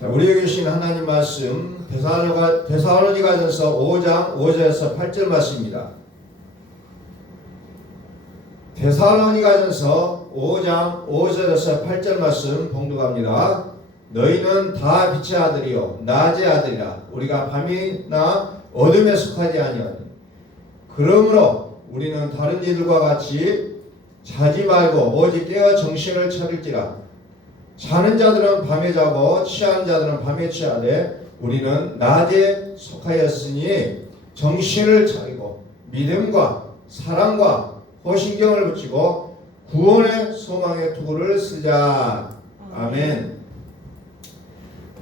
자, 우리에게 주신 하나님 말씀 데살로니가전서 5장 5절에서 8절 말씀입니다. 데살로니가전서 5장 5절에서 8절 말씀 봉독합니다. 너희는 다 빛의 아들이요 낮의 아들이라. 우리가 밤이나 어둠에 속하지 아니하니 그러므로 우리는 다른 이들과 같이 자지 말고 오직 깨어 정신을 차릴지라. 자는 자들은 밤에 자고 취하는 자들은 밤에 취하되 우리는 낮에 속하였으니 정신을 차리고 믿음과 사랑과 호신경을 붙이고 구원의 소망의 투구를 쓰자. 아멘.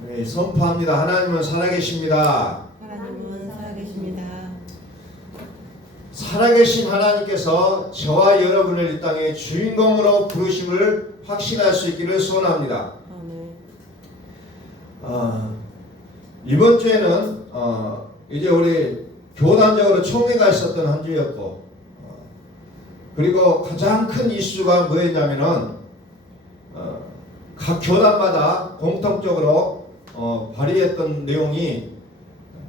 네, 선포합니다. 하나님은 살아계십니다. 하나님은 살아계십니다. 살아계신 하나님께서 저와 여러분을 이 땅의 주인공으로 부르심을 확신할 수 있기를 소원합니다. 이번 주에는 이제 우리 교단적으로 총회가 있었던 한 주였고, 그리고 가장 큰 이슈가 뭐였냐면은 각 교단마다 공통적으로 발의했던 내용이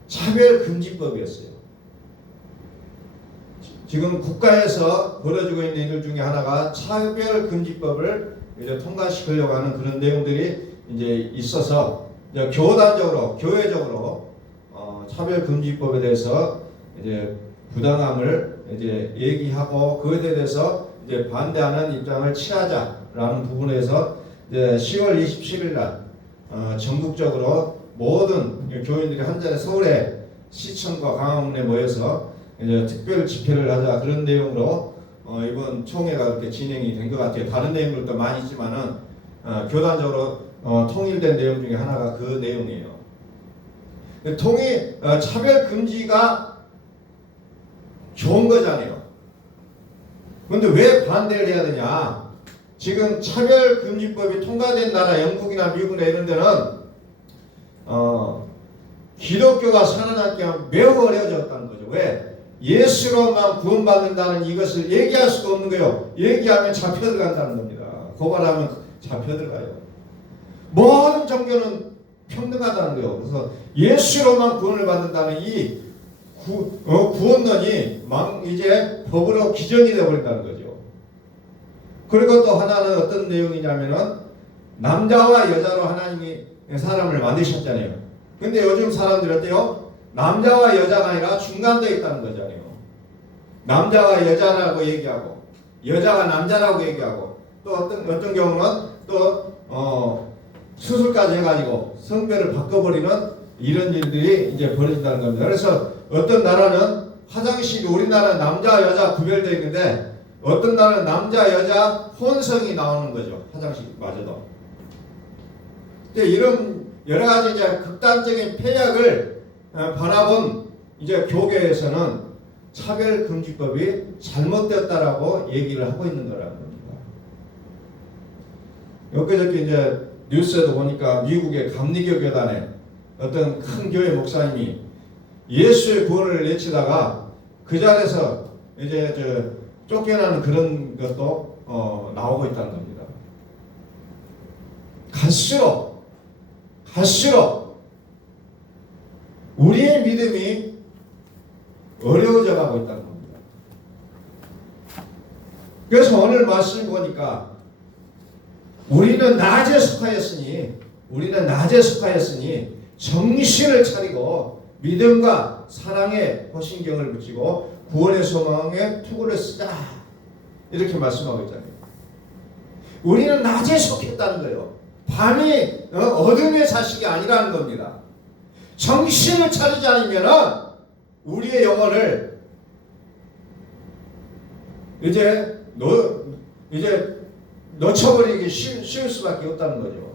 차별금지법이었어요. 지금 국가에서 벌어지고 있는 일 중에 하나가 차별금지법을 이제 통과시키려고 하는 그런 내용들이 이제 있어서 이제 교단적으로, 교회적으로 차별금지법에 대해서 이제 부당함을 이제 얘기하고 그에 대해서 이제 반대하는 입장을 취하자라는 부분에서 이제 10월 27일 날 전국적으로 모든 교인들이 한 자리 서울의 시청과 광화문에 모여서 이제 특별 집회를 하자 그런 내용으로 이번 총회가 그렇게 진행이 된 것 같아요. 다른 내용들도 많이 있지만은 교단적으로 통일된 내용 중에 하나가 그 내용이에요. 차별 금지가 좋은 거잖아요. 그런데 왜 반대를 해야 되냐? 지금 차별금지법이 통과된 나라 영국이나 미국이나 이런 데는 기독교가 살아남기가 매우 어려워졌다는 거죠. 왜? 예수로만 구원받는다는 이것을 얘기할 수가 없는 거예요. 얘기하면 잡혀 들어간다는 겁니다. 고발하면 잡혀 들어가요. 모든 종교는 평등하다는 거예요. 그래서 예수로만 구원을 받는다는 이 구원론이 이제 법으로 기정이 되어버린다는 거죠. 그리고 또 하나는 어떤 내용이냐면은 남자와 여자로 하나님이 사람을 만드셨잖아요. 근데 요즘 사람들이 어때요? 남자와 여자가 아니라 중간되어 있다는 거잖아요. 남자가 여자라고 얘기하고 여자가 남자라고 얘기하고 또 어떤 경우는 또 수술까지 해가지고 성별을 바꿔버리는 이런 일들이 이제 벌어진다는 겁니다. 그래서 어떤 나라는 화장실이 우리나라는 남자 여자 구별되어 있는데 어떤 나라는 남자 여자 혼성이 나오는 거죠. 화장실마저도. 이런 여러 가지 이제 극단적인 폐약을 바라본 이제 교계에서는 차별금지법이 잘못됐다라고 얘기를 하고 있는 거라는 겁니다. 엊그저께 이제 뉴스에도 보니까 미국의 감리교 교단에 어떤 큰 교회 목사님이 예수의 구원을 외치다가 그 자리에서 이제 쫓겨나는 그런 것도 나오고 있다는 겁니다. 갈수록 우리의 믿음이 어려워져 가고 있다는 겁니다. 그래서 오늘 말씀 보니까 우리는 낮에 속하였으니 정신을 차리고 믿음과 사랑의 호신경을 붙이고 구원의 소망에 투구를 쓰자 이렇게 말씀하고 있잖아요. 우리는 낮에 속했다는 거예요. 밤이 어둠의 자식이 아니라는 겁니다. 정신을 차리지 않으면 우리의 영혼을 이제 놓쳐버리기 쉬울 수밖에 없다는 거죠.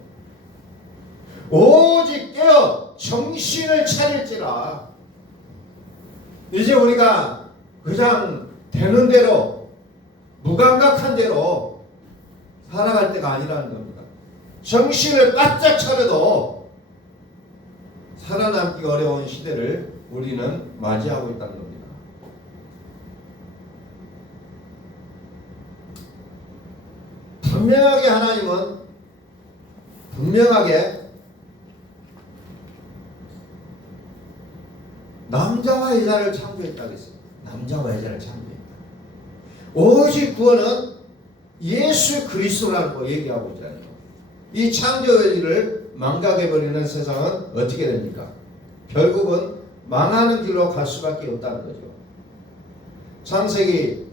오직 깨어 정신을 차릴지라. 이제 우리가 그냥 되는 대로 무감각한 대로 살아갈 때가 아니라는 겁니다. 정신을 바짝 차려도 살아남기 어려운 시대를 우리는 맞이하고 있다는 겁니다. 분명하게 하나님은 남자와 여자를 창조했다고 했어요. 남자와 여자를 창조했다. 오직 구원은 예수 그리스도라고 얘기하고 있잖아요. 이 창조를 망각해버리는 세상은 어떻게 됩니까? 결국은 망하는 길로 갈 수밖에 없다는 거죠. 창세기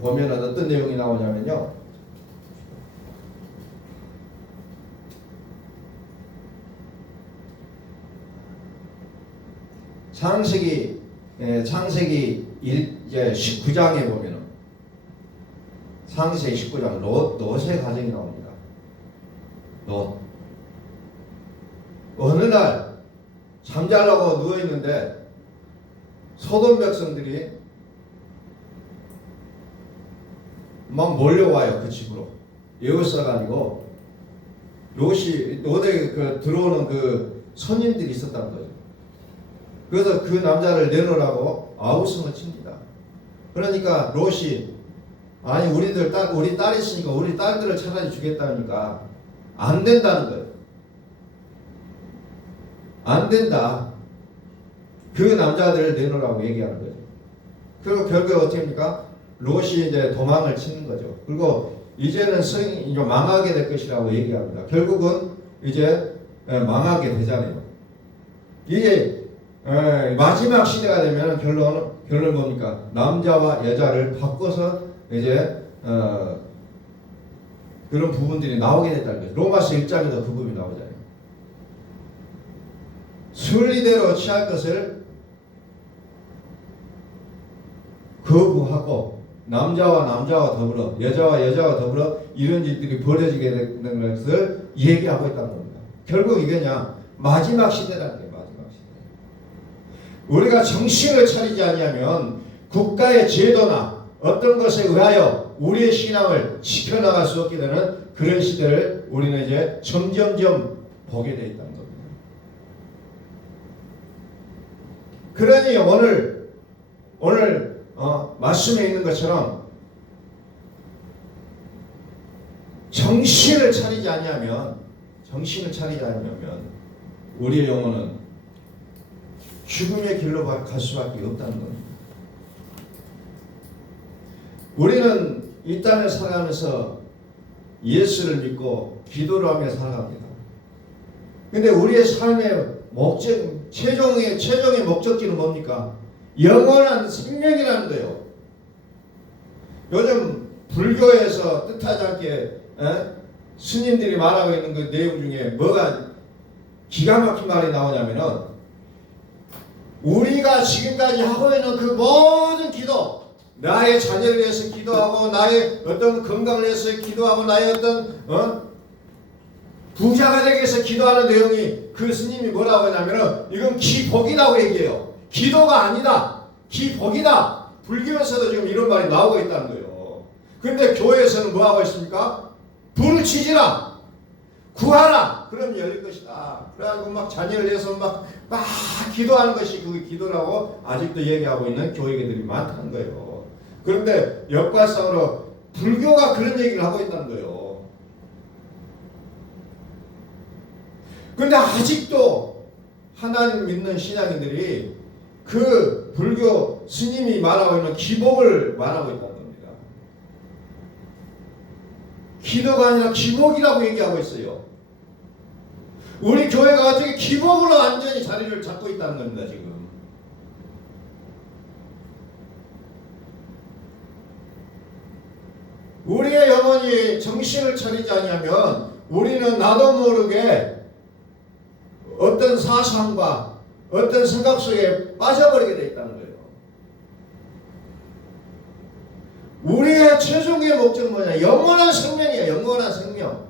보면 어떤 내용이 나오냐면요. 창세기 19장에 보면은 창세기 19장 롯의 가정이 나옵니다. 롯. 어느 날 잠자려고 누워 있는데 소돔 백성들이 막 몰려와요. 그 집으로. 에워싸가 아니고 롯에 들어오는 그 손님들이 있었다는 거죠. 그래서 그 남자를 내놓으라고 아우성을 칩니다. 그러니까 롯이 아니 우리 딸 있으니까 우리 딸들을 차라리 주겠다니까 안 된다는 거예요. 안 된다. 그 남자들을 내놓으라고 얘기하는 거죠. 그리고 결국 어떻게 합니까? 롯이 이제 도망을 치는 거죠. 그리고 이제는 이제 망하게 될 것이라고 얘기합니다. 결국은 이제 망하게 되잖아요. 이게 마지막 시대가 되면 결론 뭡니까? 남자와 여자를 바꿔서 이제 그런 부분들이 나오게 됐다는 거죠. 로마서 1장에도 그 부분이 나오잖아요. 순리대로 취할 것을 거부하고 남자와 더불어 여자와 더불어 이런 일들이 벌어지게 되는 것을 얘기하고 있다는 겁니다. 결국 이게냐 마지막 시대라는 거예요. 마지막 시대. 우리가 정신을 차리지 아니하면 국가의 제도나 어떤 것에 의하여 우리의 신앙을 지켜나갈 수 없게 되는 그런 시대를 우리는 이제 점점점 보게 되어 있다는 겁니다. 그러니 오늘 말씀에 있는 것처럼 정신을 차리지 아니하면 우리의 영혼은 죽음의 길로 갈 수밖에 없다는 겁니다. 우리는 이 땅을 살아가면서 예수를 믿고 기도를 하며 살아갑니다. 근데 우리의 삶의 목적, 최종의 목적지는 뭡니까? 영원한 생명이라는 거예요. 요즘 불교에서 뜻하지 않게 스님들이 말하고 있는 그 내용 중에 뭐가 기가 막힌 말이 나오냐면은 우리가 지금까지 하고 있는 그 모든 기도, 나의 자녀를 위해서 기도하고 나의 어떤 건강을 위해서 기도하고 나의 어떤 부자가 되기 위해서 기도하는 내용이 그 스님이 뭐라고 하냐면은 이건 기복이라고 얘기해요. 기도가 아니다. 기복이다. 불교에서도 지금 이런 말이 나오고 있다는 거예요. 그런데 교회에서는 뭐하고 있습니까? 불을 치지라. 구하라. 그럼 열릴 것이다. 그래가지고 막 자녀를 위해서 막 기도하는 것이 그 기도라고 아직도 얘기하고 있는 교회들이 많다는 거예요. 그런데 역발상으로 불교가 그런 얘기를 하고 있다는 거예요. 그런데 아직도 하나님 믿는 신앙인들이 그 불교 스님이 말하고 있는 기복을 말하고 있다는 겁니다. 기도가 아니라 기복이라고 얘기하고 있어요. 우리 교회가 어떻게 기복으로 완전히 자리를 잡고 있다는 겁니다. 지금 우리의 영혼이 정신을 차리지 아니하면 우리는 나도 모르게 어떤 사상과 어떤 생각 속에 빠져버리게 되어 있다는 거예요. 우리의 최종의 목적은 뭐냐? 영원한 생명이에요. 영원한 생명.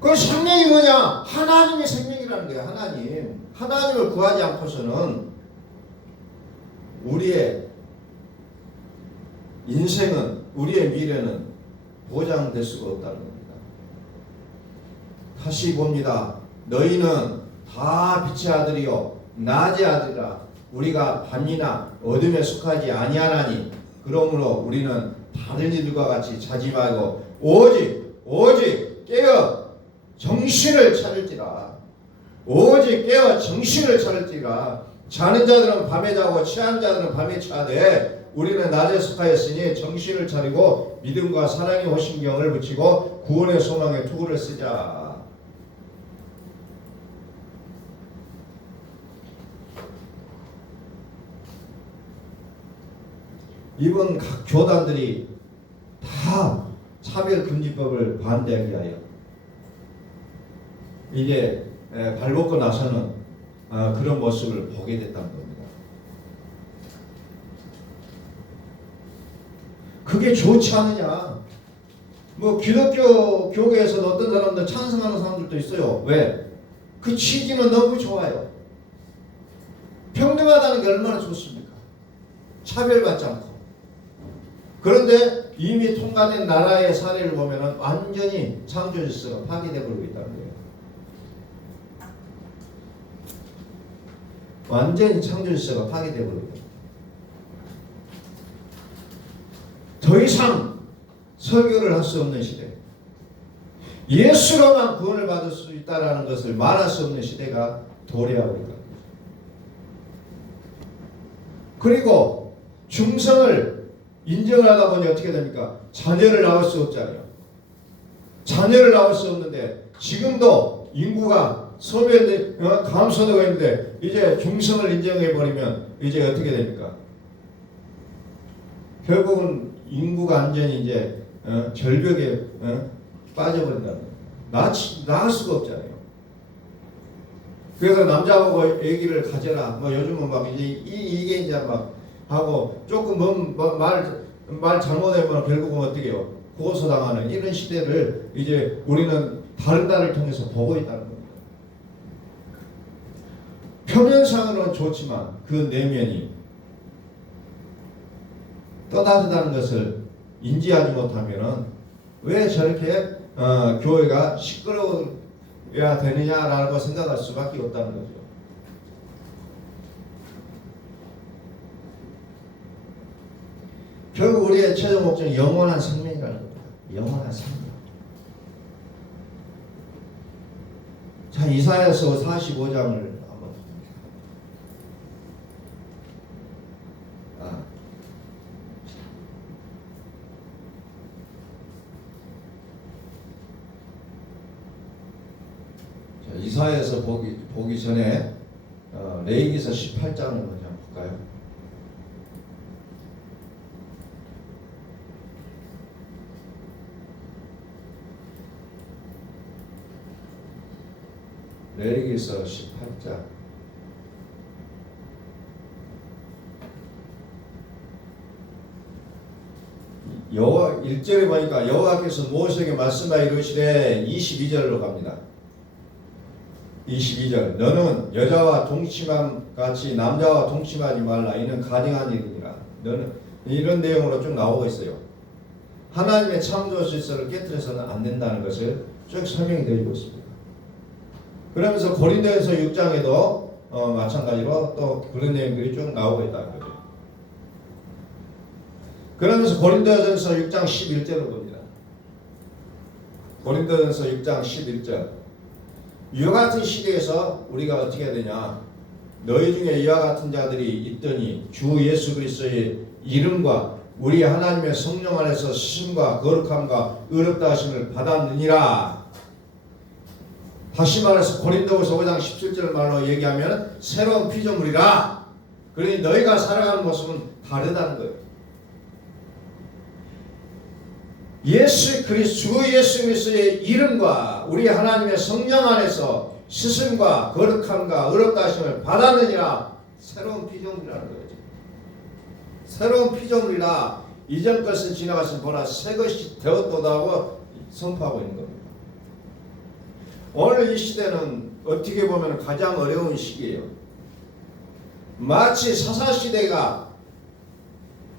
그 생명이 뭐냐? 하나님의 생명이라는 거예요. 하나님을 구하지 않고서는 우리의 인생은, 우리의 미래는 보장될 수가 없다는 겁니다. 다시 봅니다. 너희는 다 빛의 아들이요 낮의 아들이라. 우리가 밤이나 어둠에 속하지 아니하나니 그러므로 우리는 다른 이들과 같이 자지 말고 오직 깨어 정신을 차릴지라. 오직 깨어 정신을 차릴지라. 자는 자들은 밤에 자고 취한 자들은 밤에 취하되 우리는 낮에 속하였으니 정신을 차리고 믿음과 사랑의 호심경을 붙이고 구원의 소망의 투구를 쓰자. 이번 각 교단들이 다 차별금지법을 반대하게 하여 이게 발벗고 나서는 그런 모습을 보게 됐다는 겁니다. 그게 좋지 않느냐? 뭐 기독교 교회에서도 어떤 사람들 찬성하는 사람들도 있어요. 왜? 그 취지는 너무 좋아요. 평등하다는 게 얼마나 좋습니까? 차별받지 않고. 그런데 이미 통과된 나라의 사례를 보면 완전히 창조 질서가 파괴되고 있다는 거예요. 완전히 창조 질서가 파괴되고 있다. 더 이상 설교를 할 수 없는 시대, 예수로만 구원을 받을 수 있다라는 것을 말할 수 없는 시대가 도래하고 있다. 그리고 중성을 인정을 하다 보니 어떻게 됩니까? 자녀를 낳을 수 없잖아요. 자녀를 낳을 수 없는데 지금도 인구가 감소되고 있는데 이제 중성을 인정해 버리면 이제 어떻게 됩니까? 결국은 인구가 완전히 이제 절벽에 빠져버린다는 거예요. 낳을 수가 없잖아요. 그래서 남자하고 아기를 가져라. 뭐 요즘은 막 이제 이게 이제 막 하고 조금 말 잘못하면 결국은 어떻게 해요? 고소당하는 이런 시대를 이제 우리는 다른 나라를 통해서 보고 있다는 겁니다. 표면상으로는 좋지만 그 내면이 또 다르다는 것을 인지하지 못하면은 왜 저렇게 교회가 시끄러워야 되느냐라고 생각할 수밖에 없다는 거죠. 결국 우리의 최종 목적은 영원한 생명이라는 겁니다. 영원한 생명. 자, 이사야서 45장을 한번 자, 이사야서 보기 전에 레위기서 18장을 먼저 볼까요? 레위기서 18장 여호와 1절에 보니까 여호와께서 모세에게 말씀하여 이르시되 22절로 갑니다. 22절 너는 여자와 동침함 같이 남자와 동침하지 말라 이는 가증한 일이니라. 너는 이런 내용으로 쭉 나오고 있어요. 하나님의 창조 질서를 깨뜨려서는 안 된다는 것을 쭉 설명이 드리고 있습니다. 그러면서 고린도전서 6장에도 마찬가지로 또 그런 내용들이 쭉 나오고 있다는 거죠. 그러면서 고린도전서 6장 11절을 봅니다. 고린도전서 6장 11절 이와 같은 시대에서 우리가 어떻게 해야 되냐? 너희 중에 이와 같은 자들이 있더니 주 예수 그리스도의 이름과 우리 하나님의 성령 안에서 신과 거룩함과 의롭다 하심을 받았느니라. 다시 말해서 고린도후서 5장 17절 말로 얘기하면 새로운 피조물이라. 그러니 너희가 살아가는 모습은 다르다는 거예요. 주 예수 그리스도의 이름과 우리 하나님의 성령 안에서 씻음과 거룩함과 의롭다 하심을 받았느니라. 새로운 피조물이라는 거죠. 새로운 피조물이라. 이전 것은 지나갔으면 보라 새 것이 되었도다고 선포하고 있는 겁니다. 오늘 이 시대는 어떻게 보면 가장 어려운 시기예요. 마치 사사시대가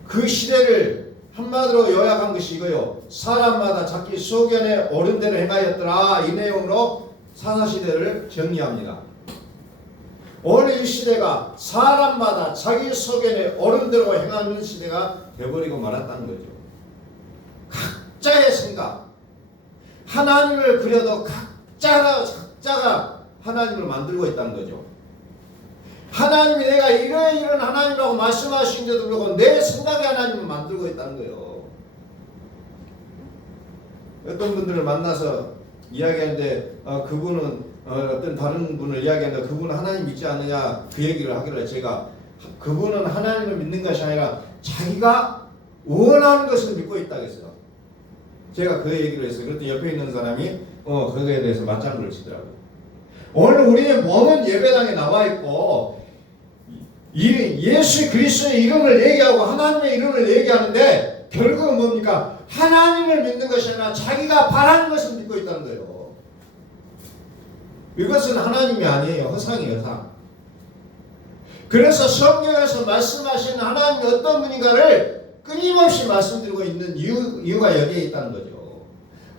그 시대를 한마디로 요약한 것이 이거요. 사람마다 자기 소견에 옳은 대로 행하였더라. 이 내용으로 사사시대를 정리합니다. 오늘 이 시대가 사람마다 자기 소견에 옳은 대로 행하는 시대가 되어버리고 말았다는 거죠. 각자의 생각, 하나님을 그려도 작자가 하나님을 만들고 있다는 거죠. 하나님이 내가 이런 하나님이라고 말씀하시는데도 불구하고 내 생각의 하나님을 만들고 있다는 거예요. 어떤 분들을 만나서 이야기하는데 그분은 어떤 다른 분을 이야기하는데 그분은 하나님 믿지 않느냐 그 얘기를 하길래 제가 그분은 하나님을 믿는 것이 아니라 자기가 원하는 것을 믿고 있다고 했어요. 제가 그 얘기를 했어요. 그랬더니 옆에 있는 사람이 그거에 대해서 맞장구를 치더라고요. 오늘 우리의 몸은 예배당에 나와 있고 예수 그리스도의 이름을 얘기하고 하나님의 이름을 얘기하는데 결국은 뭡니까? 하나님을 믿는 것이 아니라 자기가 바라는 것을 믿고 있다는 거예요. 이것은 하나님이 아니에요. 허상이에요. 허상. 그래서 성경에서 말씀하시는 하나님이 어떤 분인가를 끊임없이 말씀드리고 있는 이유가 여기에 있다는 거죠.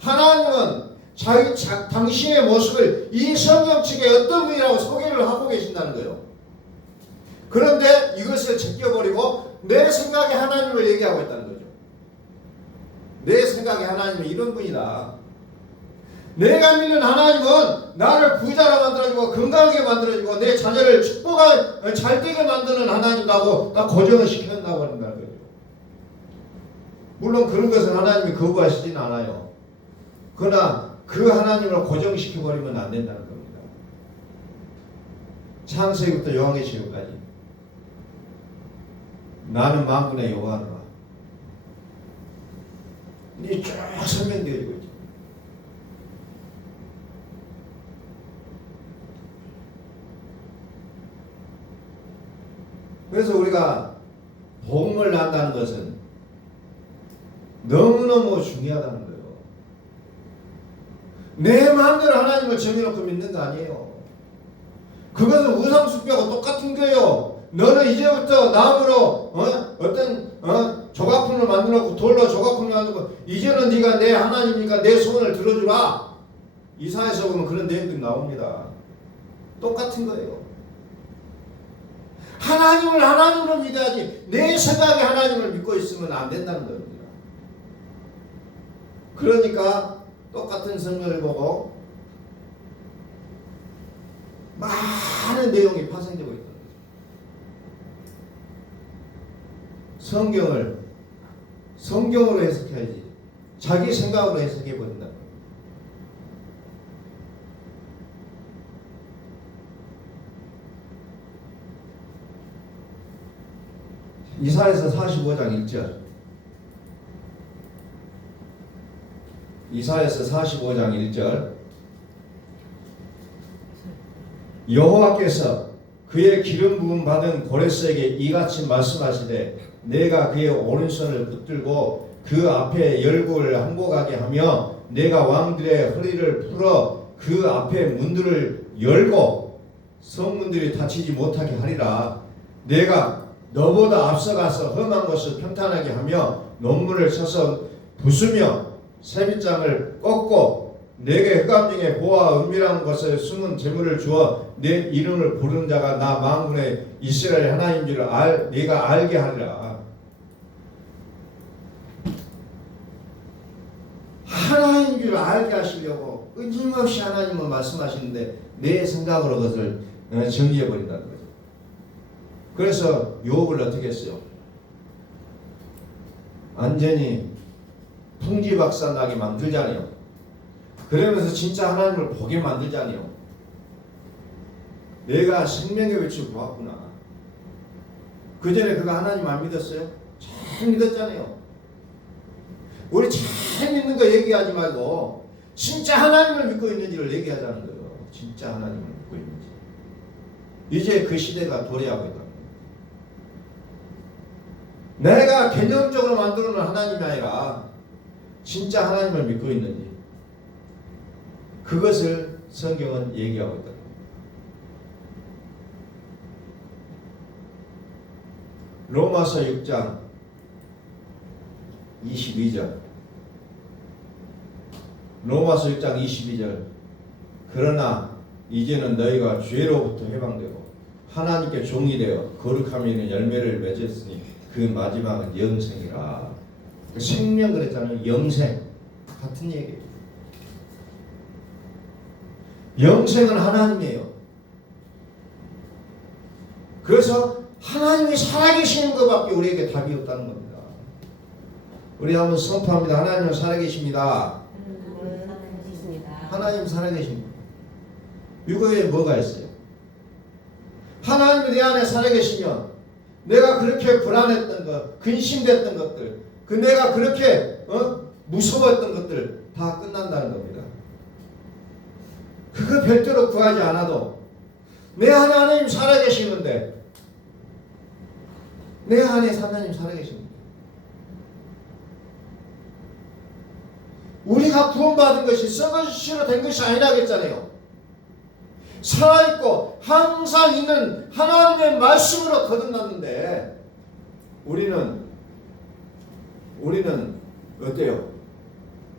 하나님은 당신의 모습을 이 성경 측에 어떤 분이라고 소개를 하고 계신다는 거예요. 그런데 이것을 제껴버리고 내 생각의 하나님을 얘기하고 있다는 거죠. 내 생각의 하나님은 이런 분이다. 내가 믿는 하나님은 나를 부자로 만들어주고 건강하게 만들어주고 내 자녀를 축복하게 잘되게 만드는 하나님이라고 딱 고정을 시킨다고 한다는 거죠. 물론 그런 것은 하나님이 거부하시진 않아요. 그러나 그 하나님을 고정시켜버리면 안 된다는 겁니다. 창세기부터 요한계시록까지 나는 만군의 여호와노라. 이 쭉 설명되어지고 있죠. 그래서 우리가 복음을 난다는 것은 너무너무 중요하다는 거예요. 내 마음대로 하나님을 정해놓고 믿는 거 아니에요. 그것은 우상숭배하고 똑같은 거예요. 너는 이제부터 나무로 어떤 조각품을 만들어놓고 돌로 조각품을 만들고 이제는 네가 내 하나님이니까 내 소원을 들어주라. 이사야서 보면 그런 내용들이 나옵니다. 똑같은 거예요. 하나님을 하나님으로 믿어야지 내 생각에 하나님을 믿고 있으면 안 된다는 겁니다. 그러니까 똑같은 성경을 보고 많은 내용이 파생되고 있다. 성경을 성경으로 해석해야지 자기 생각으로 해석해 버린다. 이사야서 45장 1절. 이사야서 45장 1절. 여호와께서 그의 기름 부음 받은 고레스에게 이같이 말씀하시되 내가 그의 오른손을 붙들고 그 앞에 열국을 항복하게 하며 내가 왕들의 허리를 풀어 그 앞에 문들을 열고 성문들이 닫히지 못하게 하리라. 내가 너보다 앞서가서 험한 것을 평탄하게 하며 논문을 쳐서 부수며 세빗장을 꺾고 내게 흑암 중에 보아 은밀한 것을 숨은 재물을 주어 내 이름을 부르는 자가 나 만군의 이스라엘 하나님인 줄 네가 알게 하리라. 하나님인 줄 알게 하시려고 끊임없이 하나님은 말씀하시는데 내 생각으로 그것을 정리해버린다는 거죠. 그래서 욥을 어떻게 했어요? 완전히 풍지박산나게 만들잖아요. 그러면서 진짜 하나님을 보게 만들잖아요. 내가 생명의 빛을 보았구나. 그 전에 그가 하나님 안 믿었어요? 잘 믿었잖아요. 우리 잘 믿는 거 얘기하지 말고 진짜 하나님을 믿고 있는지를 얘기하자는 거예요. 진짜 하나님을 믿고 있는지. 이제 그 시대가 도래하고 있다. 내가 개념적으로 만들어놓은 하나님이 아니라 진짜 하나님을 믿고 있는지 그것을 성경은 얘기하고 있다. 로마서 6장 22절. 로마서 6장 22절. 그러나 이제는 너희가 죄로부터 해방되고 하나님께 종이 되어 거룩함에 있는 열매를 맺었으니 그 마지막은 영생이라. 생명 그랬잖아요. 영생 같은 얘기예요. 영생은 하나님이에요. 그래서 하나님이 살아계시는 것밖에 우리에게 답이 없다는 겁니다. 우리 한번 선포합니다. 하나님은 살아계십니다. 하나님 살아계십니다. 이거 외에 뭐가 있어요? 하나님이 내 안에 살아계시면 내가 그렇게 불안했던 것, 근심됐던 것들, 내가 그렇게 무서웠던 것들 다 끝난다는 겁니다. 그거 별도로 구하지 않아도 내 안에 하나님 살아계시는데 내 안에 하나님 살아계십니다. 우리가 구원받은 것이 썩어지시로 된 것이 아니라 그랬잖아요. 살아있고 항상 있는 하나님의 말씀으로 거듭났는데 우리는 어때요?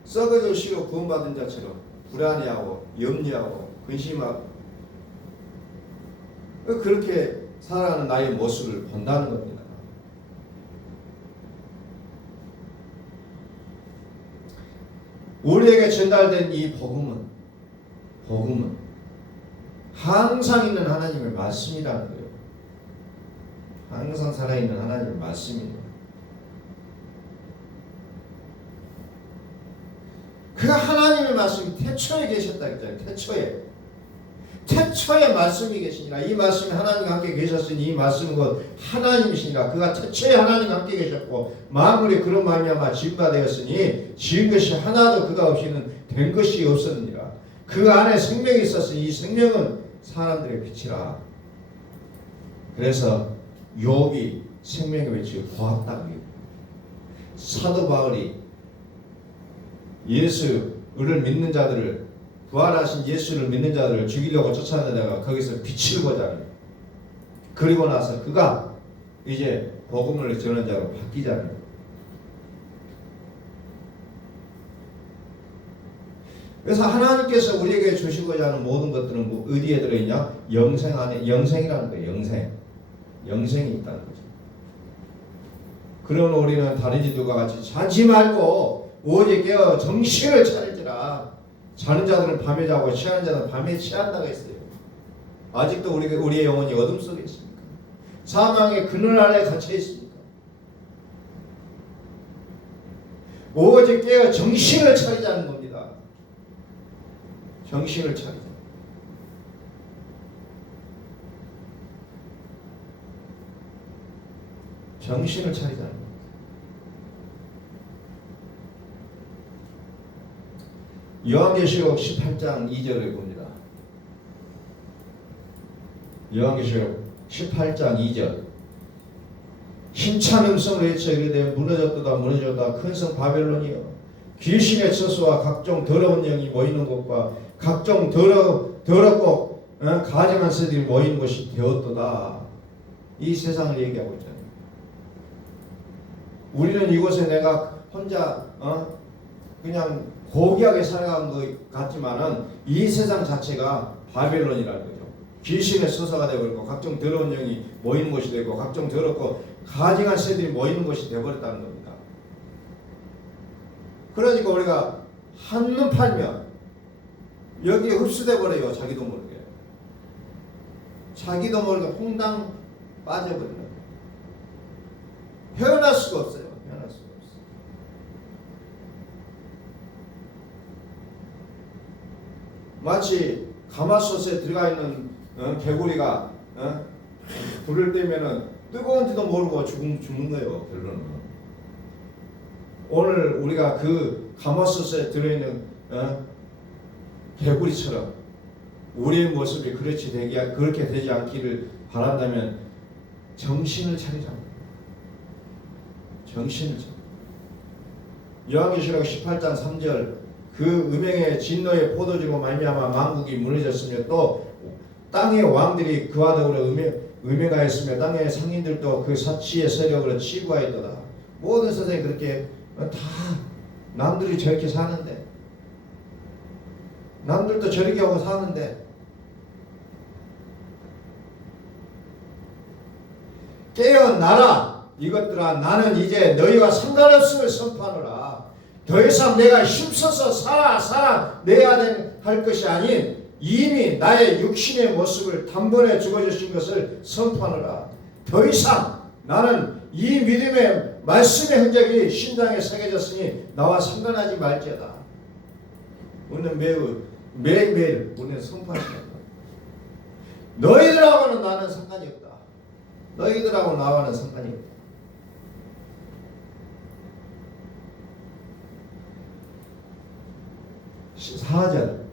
썩어지시고 구원받은 자처럼 불안해하고 염려하고 근심하고 그렇게 살아가는 나의 모습을 본다는 겁니다. 우리에게 전달된 이 복음은 항상 있는 하나님의 말씀이라는 거예요. 항상 살아있는 하나님의 말씀이에요. 그 하나님의 말씀이 태초에 계셨다 했잖아요. 태초에 말씀이 계시니라. 이 말씀이 하나님과 함께 계셨으니 이 말씀은 곧 하나님이시니라. 그가 태초에 하나님과 함께 계셨고 만물이 그런 말미암아 지음바 되었으니 지은 것이 하나도 그가 없이는 된 것이 없었느니라. 그 안에 생명이 있었으니 이 생명은 사람들의 빛이라. 그래서 욥이 생명의 빛을 보았다고 해요. 사도 바울이 예수를 믿는 자들을, 부활하신 예수를 믿는 자들을 죽이려고 쫓아내다가 거기서 빛을 보잖아요. 그리고 나서 그가 이제 복음을 전하는 자로 바뀌잖아요. 그래서 하나님께서 우리에게 주시고자 하는 모든 것들은 어디에 들어있냐? 영생 안에, 영생이라는 거예요. 영생이 있다는 거죠. 그러면 우리는 다른 이들과 같이 자지 말고 오직 깨어 정신을 차리지라. 자는 자들은 밤에 자고 취하는 자들은 밤에 취한다고 했어요. 아직도 우리의 영혼이 어둠 속에 있습니까? 사망의 그늘 아래 갇혀 있습니까? 오직 깨어 정신을 차리자는 겁니다. 정신을 차리자. 정신을 차리자는 겁니다. 요한계시록 18장 2절을 봅니다. 요한계시록 18장 2절. 힘찬 음성을 외쳐 이르되 무너졌도다 무너졌도다 큰 성 바벨론이여 귀신의 처소와 각종 더러운 영이 모이는 곳과 각종 더럽고 가증한 새들이 모이는 곳이 되었도다. 이 세상을 얘기하고 있잖아요. 우리는 이곳에 내가 혼자 그냥 고귀하게 살아가는 것 같지만은 이 세상 자체가 바벨론이라는 거죠. 귀신의 서사가 되어버리고 각종 더러운 영이 모이는 곳이 되고 각종 더럽고 가증한 새들이 모이는 곳이 되어버렸다는 겁니다. 그러니까 우리가 한눈 팔면 여기에 흡수돼 버려요. 자기도 모르게. 자기도 모르게 퐁당 빠져버리는 거예요. 헤어날 수가 없어요. 헤어날 수가 없어요. 마치 가마솥에 들어가 있는 개구리가 불을 떼면은 뜨거운지도 모르고 죽는 거예요. 결론은. 오늘 우리가 그 가마솥에 들어있는 개구리처럼 우리의 모습이 그렇게 되지 않기를 바란다면 정신을 차리자. 정신을 차리자. 요한계시록 18장 3절 그 음행의 진노의 포도주로 말미암아 만국이 무너졌으며 또 땅의 왕들이 그와 더불어 음행하였으며 땅의 상인들도 그 사치의 세력으로 치부하였도다. 모든 세상이 그렇게 다 남들이 저렇게 사는데 남들도 저렇게 하고 사는데 깨어나라 이것들아 나는 이제 너희와 상관없음을 선포하노라. 더 이상 내가 힘써서 살아내야 할 것이 아닌 이미 나의 육신의 모습을 단번에 죽어주신 것을 선포하노라. 더 이상 나는 이 믿음의 말씀의 흔적이 심장에 새겨졌으니 나와 상관하지 말지어다. 오늘 매일매일 오늘 선포하시는 거예요. 너희들하고는 나는 상관이 없다. 너희들하고 나와는 상관이 없다. 4절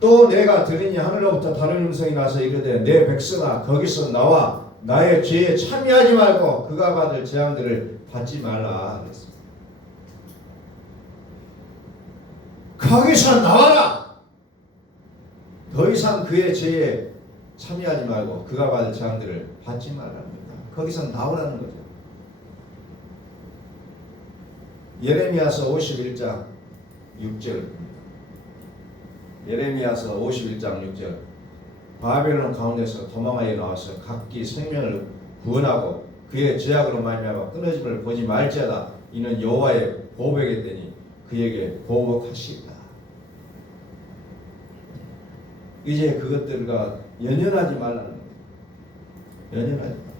또 내가 들으니 하늘로부터 다른 음성이 나서 이르되 내 백성아 거기서 나와 나의 죄에 참여하지 말고 그가 받을 재앙들을 받지 말라 그랬습니다. 거기서 나와라. 더 이상 그의 죄에 참여하지 말고 그가 받을 재앙들을 받지 말랍니다. 거기서 나오라는 거죠. 예레미야서 51장 6절 예레미야서 51장 6절 바벨론 가운데서 도망하여 나와서 각기 생명을 구원하고 그의 죄악으로 말미암아 끊어짐을 보지 말지어다. 이는 여호와의 보복이되니 그에게 보복하시리라. 이제 그것들과 연연하지 말라는 거예요. 연연하지 말라.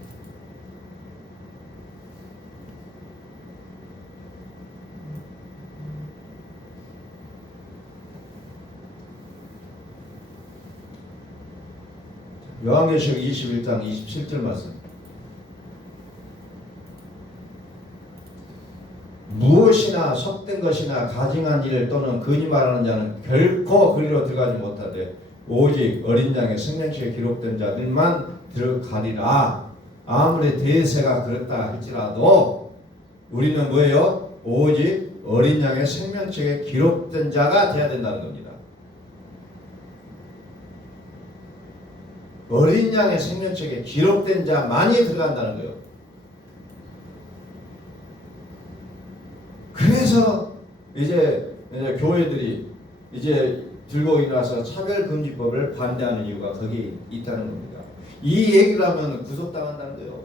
요한계시록 21장 27절 말씀. 무엇이나 속된 것이나 가증한 일 또는 거짓말하는 자는 결코 그리로 들어가지 못하되 오직 어린 양의 생명책에 기록된 자들만 들어가리라. 아무리 대세가 그렇다 할지라도 우리는 뭐예요? 오직 어린 양의 생명책에 기록된 자가 되어야 된다는 겁니다. 어린 양의 생명책에 기록된 자만이 들어간다는 거예요. 그래서 이제 교회들이 이제 들고 일어나서 차별금지법을 반대하는 이유가 거기 있다는 겁니다. 이 얘기를 하면 구속당한다는 거예요.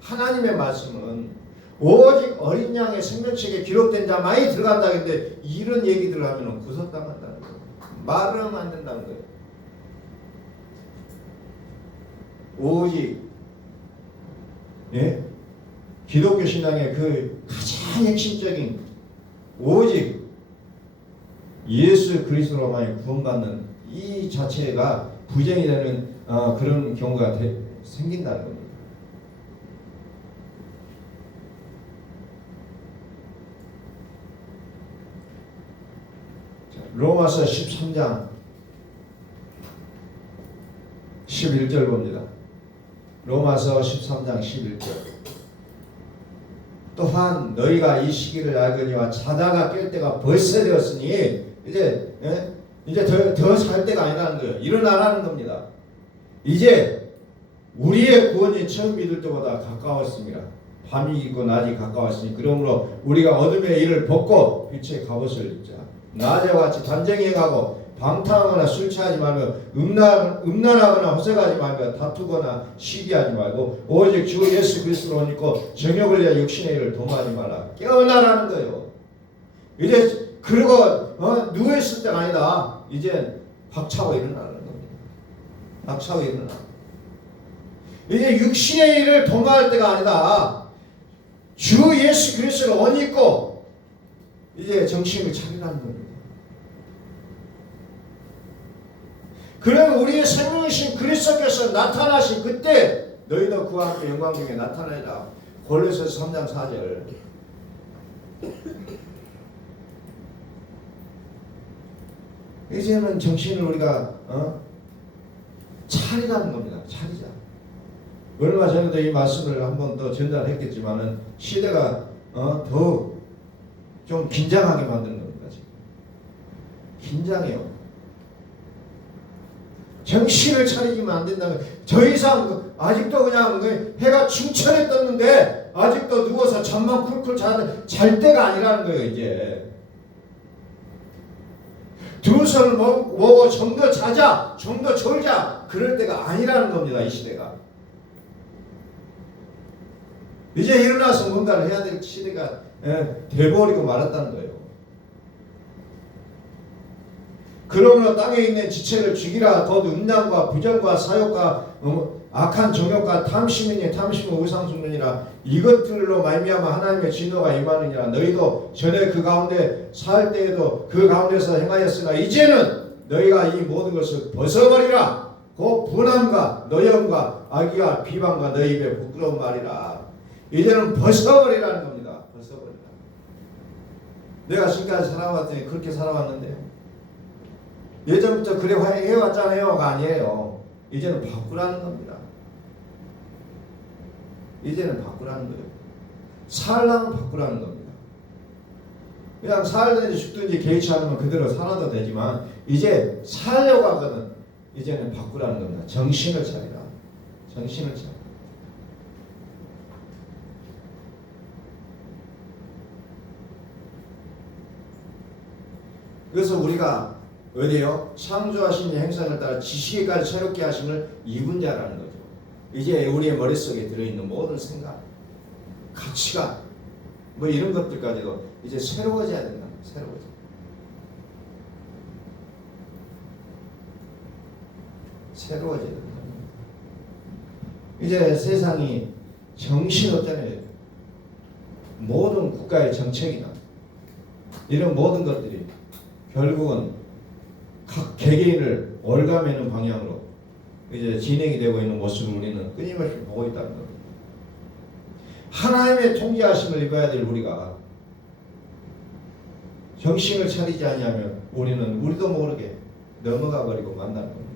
하나님의 말씀은 오직 어린 양의 생명책에 기록된 자만이 들어간다 했는데 이런 얘기들을 하면 구속당한다는 거예요. 말을 하면 안 된다는 거예요. 오직 기독교 신앙의 그 가장 핵심적인 오직 예수 그리스도로만 구원받는 이 자체가 부정이 되는 그런 경우가 생긴다는 겁니다. 로마서 13장 11절 봅니다. 로마서 13장 11절 또한 너희가 이 시기를 알거니와 자다가 깰 때가 벌써 되었으니 이제 더 살 때가 아니라는 거예요. 일어나라는 겁니다. 이제 우리의 구원이 처음 믿을 때보다 가까웠습니다. 밤이 있고 낮이 가까웠으니 그러므로 우리가 어둠의 일을 벗고 빛의 갑옷을 입자. 낮에와 같이 단정히 행하고 방탕하거나 술 취하지 말며 음란하거나 호색하지 말며 다투거나 시기하지 말고 오직 주 예수 그리스도로 옷 입고 정욕을 위하여 육신의 일을 도모하지 마라. 깨어나라는 거예요. 이제 그리고 누워있을 때가 아니다. 이제 박차고 일어나는 겁니다. 박차고 일어나. 이제 육신의 일을 도모할 때가 아니다. 주 예수 그리스도로 옷 입고 이제 정신을 차리라는 겁니다. 그러면 우리의 생명이신 그리스도께서 나타나신 그때 너희도 그와 함께 영광 중에 나타나리라. 골로새서 3장 4절. 이제는 정신을 우리가 차리라는 겁니다. 차리자. 얼마 전에도 이 말씀을 한번 더 전달했겠지만은 시대가 더 좀 긴장하게 만드는 겁니다. 지금. 긴장해요. 정신을 차리지면 안 된다면 더 이상 아직도 그냥 해가 충천에 떴는데 아직도 누워서 잠만 쿨쿨 잘 때가 아니라는 거예요. 이제 두 손을 모으고 좀 더 자자, 좀 더 졸자 그럴 때가 아니라는 겁니다. 이 시대가. 이제 일어나서 뭔가를 해야 될 시대가 돼버리고 말았다는 거예요. 그러므로 땅에 있는 지체를 죽이라. 곧 음란과 부정과 사욕과 악한 정욕과 탐심이니 탐심은 우상숭배니라. 이것들로 말미암아 하나님의 진노가 임하느니라. 너희도 전에 그 가운데 살 때에도 그 가운데서 행하였으나 이제는 너희가 이 모든 것을 벗어버리라. 곧 분함과 노염과 악의와 비방과 너희 입에 부끄러운 말이라. 이제는 벗어버리라는 겁니다. 벗어버리라. 내가 지금까지 살아왔더니 그렇게 살아왔는데 예전부터 그래 해왔잖아요가 아니에요. 이제는 바꾸라는 겁니다. 이제는 바꾸라는 거예요. 살라면 바꾸라는 겁니다. 그냥 살든지 죽든지 개의치 않으면 그대로 살아도 되지만 이제 살려고 하거든. 이제는 바꾸라는 겁니다. 정신을 차리라. 정신을 차리라. 그래서 우리가 어디요? 창조하신 행성을 따라 지식에까지 새롭게 하심을 입은 자라는 거죠. 이제 우리의 머릿속에 들어있는 모든 생각, 가치관, 뭐 이런 것들까지도 이제 새로워져야 된다. 새로워져. 새로워져야 된다. 이제 세상이 정신없잖아요. 모든 국가의 정책이나 이런 모든 것들이 결국은 각 개개인을 올가매는 방향으로 이제 진행이 되고 있는 모습을 우리는 끊임없이 보고 있다는 겁니다. 하나님의 통제하심을 입어야 될 우리가 정신을 차리지 않으면 우리는 우리도 모르게 넘어가 버리고 만나는 겁니다.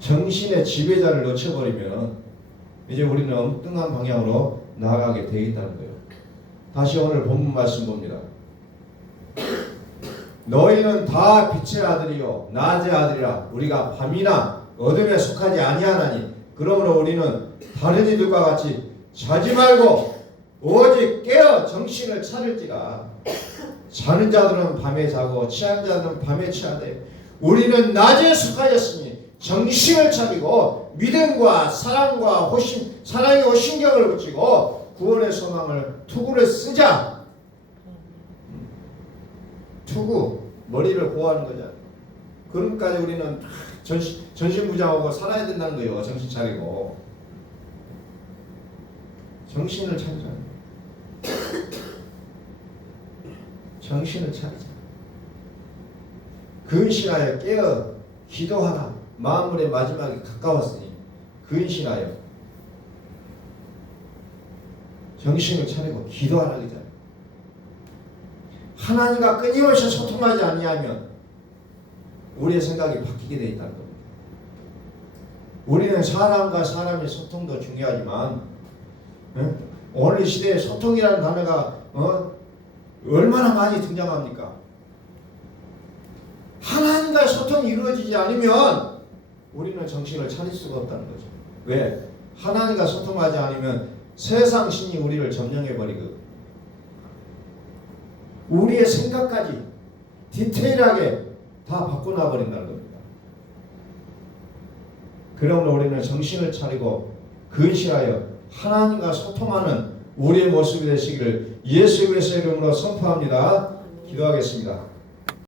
정신의 지배자를 놓쳐버리면 이제 우리는 엉뚱한 방향으로 나아가게 되어 있다는 거예요. 다시 오늘 본문 말씀 봅니다. 너희는 다 빛의 아들이요 낮의 아들이라. 우리가 밤이나 어둠에 속하지 아니하나니 그러므로 우리는 다른 이들과 같이 자지 말고 오직 깨어 정신을 차릴지라. 자는 자들은 밤에 자고 취한 자들은 밤에 취하되 우리는 낮에 속하였으니 정신을 차리고 믿음과 사랑과 호심, 사랑의 호심경을 붙이고 구원의 소망을 투구를 쓰자. 투구, 머리를 보호하는 거잖아. 그럼까지 우리는 전신무장하고 살아야 된다는 거예요. 정신 차리고. 정신을 차리자. 정신을 차리자. 근신하여 깨어 기도하라. 만물의 마지막이 가까웠으니 근신하여 정신을 차리고 기도하라 그러잖아요. 하나님과 끊임없이 소통하지 아니하면 우리의 생각이 바뀌게 되어 있다는 겁니다. 우리는 사람과 사람의 소통도 중요하지만 오늘 시대에 소통이라는 단어가 얼마나 많이 등장합니까? 하나님과 소통이 이루어지지 않으면 우리는 정신을 차릴 수가 없다는 거죠. 왜? 하나님과 소통하지 않으면 세상 신이 우리를 점령해버리고 우리의 생각까지 디테일하게 다 바꿔놔버린다는 겁니다. 그러므로 우리는 정신을 차리고 근신하여 하나님과 소통하는 우리의 모습이 되시기를 예수 그리스도의 이름으로 선포합니다. 기도하겠습니다.